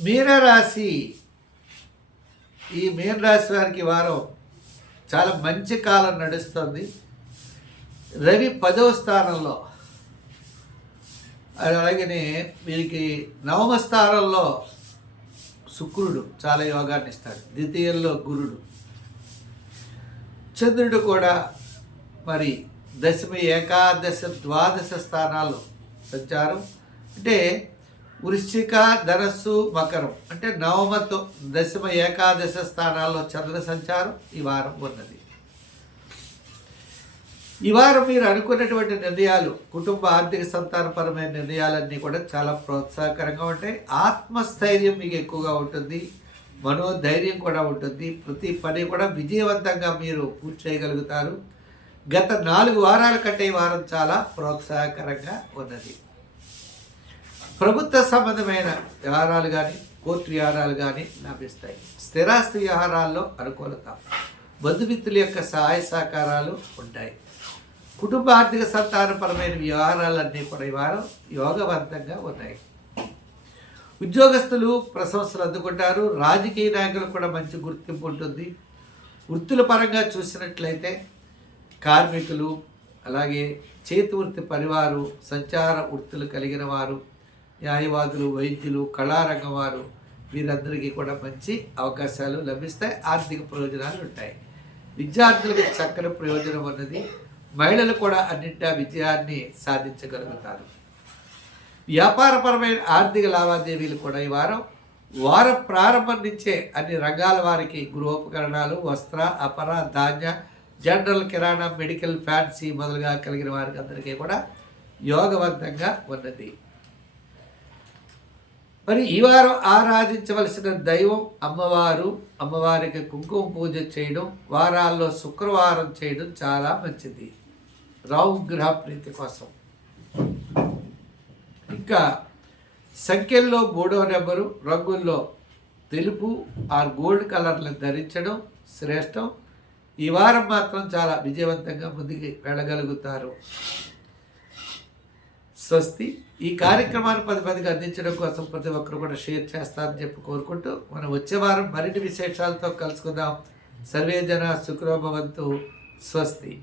మీనరాశి ఈ మీనరాశి వారికి వారం చాలా మంచి కాలం నడుస్తుంది. రవి పదవ స్థానంలో. అలాగనే వీరికి నవమ స్థానంలో శుక్రుడు చాలా యోగాన్ని ఇస్తాడు. ద్వితీయంలో గురుడు. చంద్రుడు కూడా మరి దశమి ఏకాదశ ద్వాదశ స్థానాల్లో సంచారం. అంటే వృశ్చిక ధనస్సు మకరం. అంటే నవమతో దశమ ఏకాదశ స్థానాల్లో చంద్ర సంచారం ఈ వారం ఉన్నది. ఈ వారం మీరు అనుకున్నటువంటి నిర్ణయాలు కుటుంబ ఆర్థిక సంతానపరమైన నిర్ణయాలన్నీ కూడా చాలా ప్రోత్సాహకరంగా ఉంటాయి. ఆత్మస్థైర్యం మీకు ఎక్కువగా ఉంటుంది. మనోధైర్యం కూడా ఉంటుంది. ప్రతి పని కూడా విజయవంతంగా మీరు పూర్తి చేయగలుగుతారు. గత నాలుగు వారాల కంటే ఈ వారం చాలా ప్రోత్సాహకరంగా ఉన్నది. ప్రభుత్వ సంబంధమైన వ్యవహారాలు కానీ కోర్టు వ్యవహారాలు కానీ లభిస్తాయి. స్థిరాస్తి వ్యవహారాల్లో అనుకూలత బంధుమిత్రుల యొక్క సహాయ సహకారాలు ఉంటాయి. కుటుంబ ఆర్థిక సంతానపరమైన వ్యవహారాలన్నీ కూడా ఈ వారం యోగవంతంగా ఉన్నాయి. ఉద్యోగస్తులు ప్రశంసలు అందుకుంటారు. రాజకీయ నాయకులకు కూడా మంచి గుర్తింపు ఉంటుంది. వృత్తుల పరంగా చూసినట్లయితే కార్మికులు అలాగే చేతి వృత్తి పరివారు సంచార వృత్తులు కలిగిన వారు న్యాయవాదులు వైద్యులు కళారంగం వారు వీరందరికీ కూడా మంచి అవకాశాలు లభిస్తాయి ఆర్థిక ప్రయోజనాలు ఉంటాయి. విద్యార్థులకు చక్కని ప్రయోజనం ఉన్నది. మహిళలు కూడా అన్నింటా విజయాన్ని సాధించగలుగుతారు. వ్యాపారపరమైన ఆర్థిక లావాదేవీలు కూడా ఈ వారం. వారం ప్రారంభం నుంచే అన్ని రంగాల వారికి గృహోపకరణాలు వస్త్ర అపర ధాన్య జనరల్ కిరాణా మెడికల్ ఫ్యాన్సీ మొదలుగా కలిగిన వారికి అందరికీ కూడా యోగవంతంగా ఉన్నది. మరి ఈ వారం ఆరాధించవలసిన దైవం అమ్మవారు అమ్మవారికి కుంకుమ పూజ చేయడం వారాల్లో శుక్రవారం చేయడం చాలా మంచిది. రావు గ్రహ ప్రీతి కోసం. ఇంకా సంఖ్యల్లో మూడవ నెంబరు రంగుల్లో తెలుపు ఆర్ గోల్డ్ కలర్లు ధరించడం శ్రేష్టం. ఈ వారం మాత్రం చాలా విజయవంతంగా ముందుకు వెళ్ళగలుగుతారు. స్వస్తి. ఈ కార్యక్రమాన్ని పది మందికి అందించడం కోసం ప్రతి ఒక్కరు కూడా షేర్ చేస్తారని చెప్పి కోరుకుంటూ మనం వచ్చే వారం మరిన్ని విశేషాలతో కలుసుకుందాం. సర్వే జన సుఖరోభవంతు. స్వస్తి.